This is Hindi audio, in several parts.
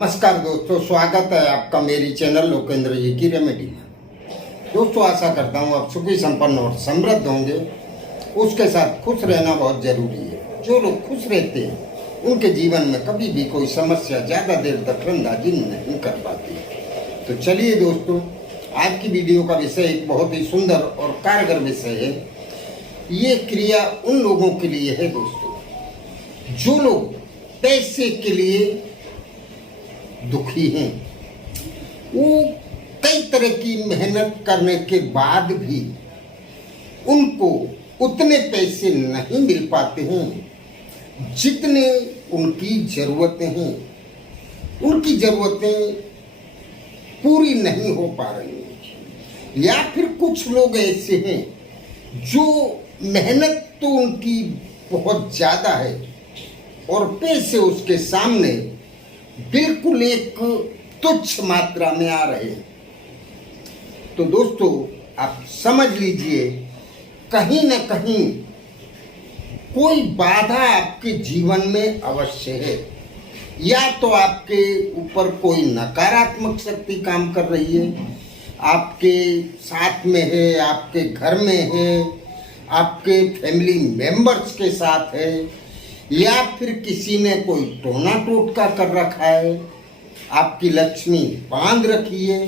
नमस्कार दोस्तों, स्वागत है आपका मेरी चैनल लोकेंद्र जी की रेमेडी में। दोस्तों, आशा करता हूँ आप सुखी संपन्न और समृद्ध होंगे। उसके साथ खुश रहना बहुत जरूरी है। जो लोग खुश रहते हैं उनके जीवन में कभी भी कोई समस्या ज़्यादा देर तक अंदाजी नहीं कर पाती। तो चलिए दोस्तों, आज की वीडियो का विषय एक बहुत ही सुंदर और कारगर विषय है। ये क्रिया उन लोगों के लिए है दोस्तों, जो लोग पैसे के लिए दुखी हैं। वो कई तरह की मेहनत करने के बाद भी उनको उतने पैसे नहीं मिल पाते हैं जितने उनकी ज़रूरतें हैं। उनकी ज़रूरतें पूरी नहीं हो पा रही हैं। या फिर कुछ लोग ऐसे हैं जो मेहनत तो उनकी बहुत ज़्यादा है और पैसे उसके सामने बिल्कुल एक तुच्छ मात्रा में आ रहे हैं। तो दोस्तों, आप समझ लीजिए, कहीं न कहीं कोई बाधा आपके जीवन में अवश्य है। या तो आपके ऊपर कोई नकारात्मक शक्ति काम कर रही है, आपके साथ में है, आपके घर में है, आपके फैमिली मेंबर्स के साथ है, या फिर किसी ने कोई टोना टोटका कर रखा है, आपकी लक्ष्मी बांध रखी है,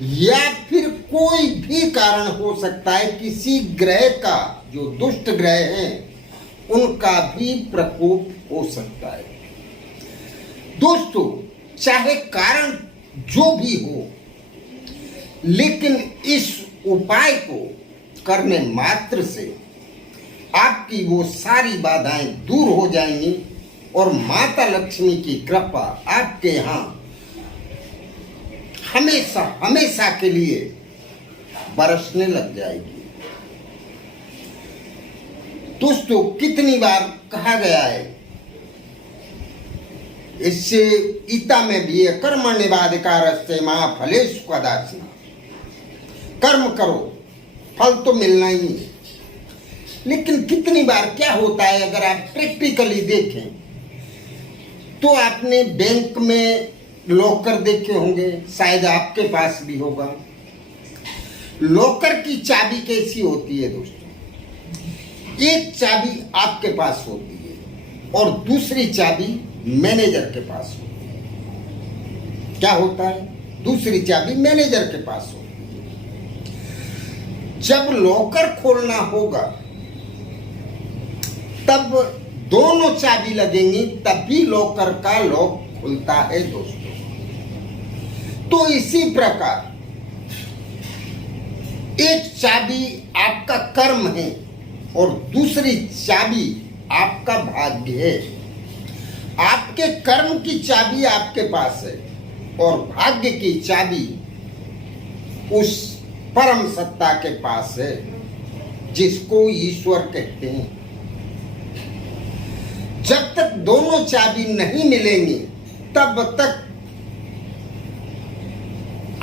या फिर कोई भी कारण हो सकता है। किसी ग्रह का, जो दुष्ट ग्रह हैं उनका भी प्रकोप हो सकता है। दोस्तों, चाहे कारण जो भी हो, लेकिन इस उपाय को करने मात्र से आपकी वो सारी बाधाएं दूर हो जाएंगी और माता लक्ष्मी की कृपा आपके यहाँ हमेशा हमेशा के लिए बरसने लग जाएगी। दोस्तों, कितनी बार कहा गया है, इससे गीता में भी है, कर्मण्येवाधिकारस्ते मा फलेषु कदाचन। कर्म करो, फल तो मिलना ही है। लेकिन कितनी बार क्या होता है, अगर आप प्रैक्टिकली देखें तो आपने बैंक में लॉकर देखे होंगे, शायद आपके पास भी होगा। लॉकर की चाबी कैसी होती है दोस्तों? एक चाबी आपके पास होती है और दूसरी चाबी मैनेजर के पास होती है। क्या होता है? दूसरी चाबी मैनेजर के पास होती है। जब लॉकर खोलना होगा तब दोनों चाबी लगेंगी, तभी लॉकर का लॉक खुलता है दोस्तों। तो इसी प्रकार एक चाबी आपका कर्म है और दूसरी चाबी आपका भाग्य है। आपके कर्म की चाबी आपके पास है और भाग्य की चाबी उस परम सत्ता के पास है, जिसको ईश्वर कहते हैं। जब तक दोनों चाबी नहीं मिलेंगी तब तक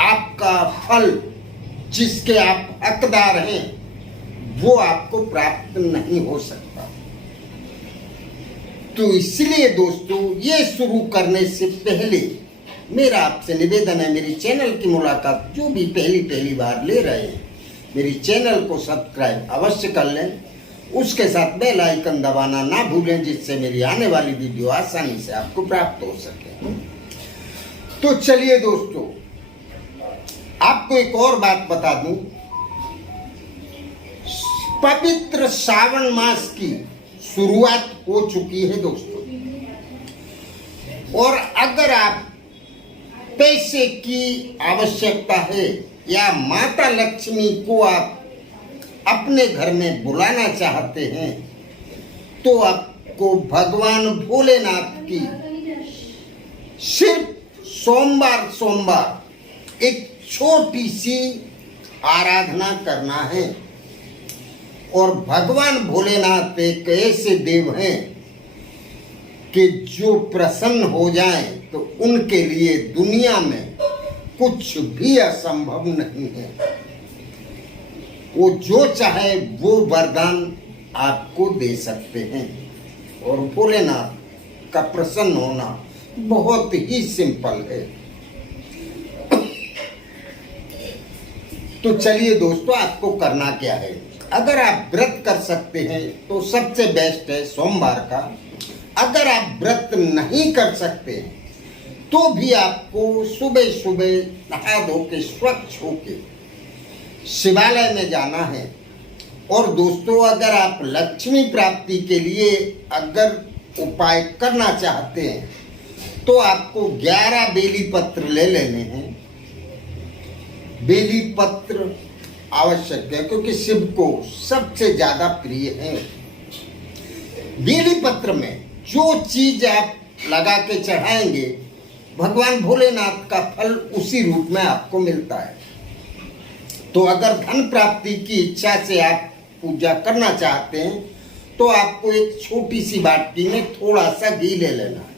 आपका फल, जिसके आप हकदार हैं, वो आपको प्राप्त नहीं हो सकता। तो इसलिए दोस्तों, ये शुरू करने से पहले मेरा आपसे निवेदन है, मेरी चैनल की मुलाकात जो भी पहली बार ले रहे हैं, मेरी चैनल को सब्सक्राइब अवश्य कर लें। उसके साथ बेल आइकन दबाना ना भूलें, जिससे मेरी आने वाली वीडियो आसानी से आपको प्राप्त हो सके। तो चलिए दोस्तों, आपको एक और बात बता दूं, पवित्र श्रावण मास की शुरुआत हो चुकी है दोस्तों। और अगर आप पैसे की आवश्यकता है या माता लक्ष्मी को आप अपने घर में बुलाना चाहते हैं, तो आपको भगवान भोलेनाथ की सिर्फ सोमवार एक छोटी सी आराधना करना है। और भगवान भोलेनाथ एक ऐसे देव हैं कि जो प्रसन्न हो जाएं तो उनके लिए दुनिया में कुछ भी असंभव नहीं है। वो जो चाहे वो वरदान आपको दे सकते हैं। और भोलेनाथ का प्रसन्न होना बहुत ही सिंपल है। तो चलिए दोस्तों, आपको करना क्या है। अगर आप व्रत कर सकते हैं तो सबसे बेस्ट है सोमवार का। अगर आप व्रत नहीं कर सकते तो भी आपको सुबह सुबह नहा धो के स्वच्छ होके शिवालय में जाना है। और दोस्तों, अगर आप लक्ष्मी प्राप्ति के लिए अगर उपाय करना चाहते हैं तो आपको 11 बेली पत्र ले लेने हैं। बेली पत्र आवश्यक है क्योंकि शिव को सबसे ज्यादा प्रिय है। बेली पत्र में जो चीज आप लगा के चढ़ाएंगे, भगवान भोलेनाथ का फल उसी रूप में आपको मिलता है। तो अगर धन प्राप्ति की इच्छा से आप पूजा करना चाहते हैं तो आपको एक छोटी सी बाटी में थोड़ा सा घी ले लेना है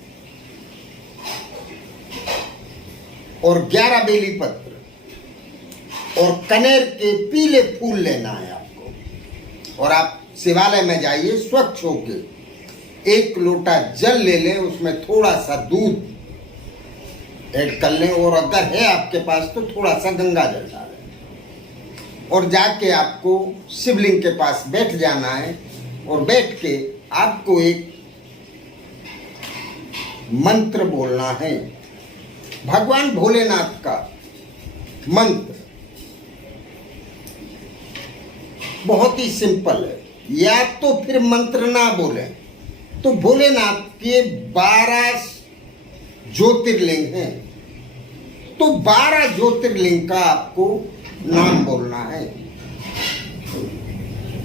और 11 बेली पत्र और कनेर के पीले फूल लेना है आपको। और आप शिवालय में जाइए स्वच्छ होके, 1 लोटा जल ले लें, उसमें थोड़ा सा दूध ऐड कर लें और अगर है आपके पास तो थोड़ा सा गंगा जल डालें और जाके आपको शिवलिंग के पास बैठ जाना है। और बैठ के आपको एक मंत्र बोलना है, भगवान भोलेनाथ का मंत्र। बहुत ही सिंपल है। या तो फिर मंत्र ना बोले तो भोलेनाथ के 12 ज्योतिर्लिंग हैं, तो 12 ज्योतिर्लिंग का आपको नाम बोलना है,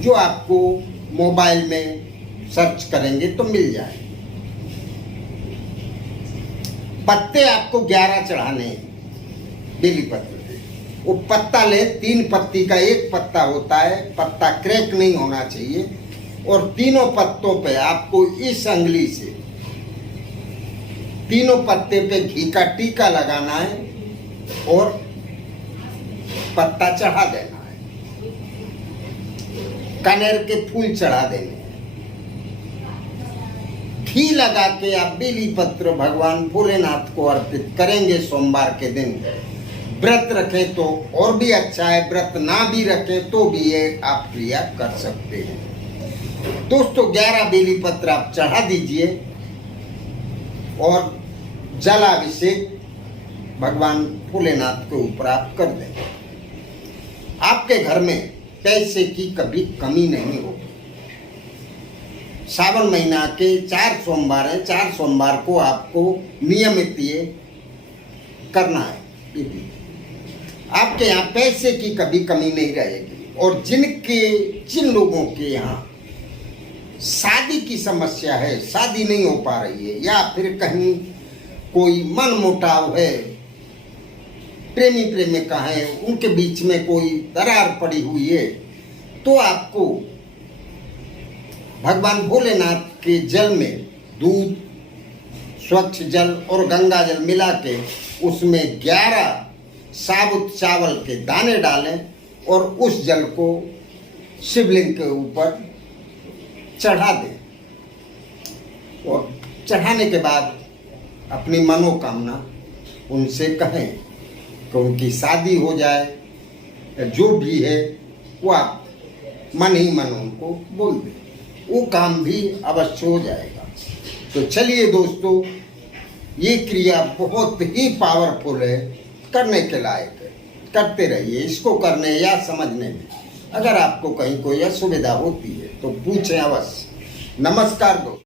जो आपको मोबाइल में सर्च करेंगे तो मिल जाए। पत्ते आपको 11 चढ़ाने हैं बेली पत्र के। वो पत्ता ले, 3 पत्ती का 1 पत्ता होता है, पत्ता क्रैक नहीं होना चाहिए। और तीनों पत्तों पे आपको इस अंगली से तीनों पत्ते पे घी का टीका लगाना है और पत्ता चढ़ा देना है, कनेर के फूल चढ़ा देने हैं। घी लगा के आप बेली पत्र भगवान भोलेनाथ को अर्पित करेंगे सोमवार के दिन। व्रत रखें तो और भी अच्छा है, व्रत ना भी रखें तो भी ये आप क्रिया कर सकते हैं। दोस्तों, 11 बेली पत्र आप चढ़ा दीजिए और जलाभिषेक भगवान भोलेनाथ के ऊपर आप कर दें। आपके घर में पैसे की कभी कमी नहीं होगी। सावन महीना के 4 सोमवार हैं, 4 सोमवार को आपको नियमित ये करना है। आपके यहाँ पैसे की कभी कमी नहीं रहेगी। और जिन लोगों के यहाँ शादी की समस्या है, शादी नहीं हो पा रही है, या फिर कहीं कोई मन मुटाव है, प्रेमी प्रेमिका है, उनके बीच में कोई दरार पड़ी हुई है, तो आपको भगवान भोलेनाथ के जल में दूध, स्वच्छ जल और गंगा जल मिला के उसमें 11 साबुत चावल के दाने डालें और उस जल को शिवलिंग के ऊपर चढ़ा दें। और चढ़ाने के बाद अपनी मनोकामना उनसे कहें कि उनकी शादी हो जाए, जो भी है वो आप मन ही मन उनको बोल दें, वो काम भी अवश्य हो जाएगा। तो चलिए दोस्तों, ये क्रिया बहुत ही पावरफुल है, करने के लायक है, करते रहिए। इसको करने या समझने में अगर आपको कहीं कोई असुविधा होती है तो पूछें अवश्य। नमस्कार दोस्तों।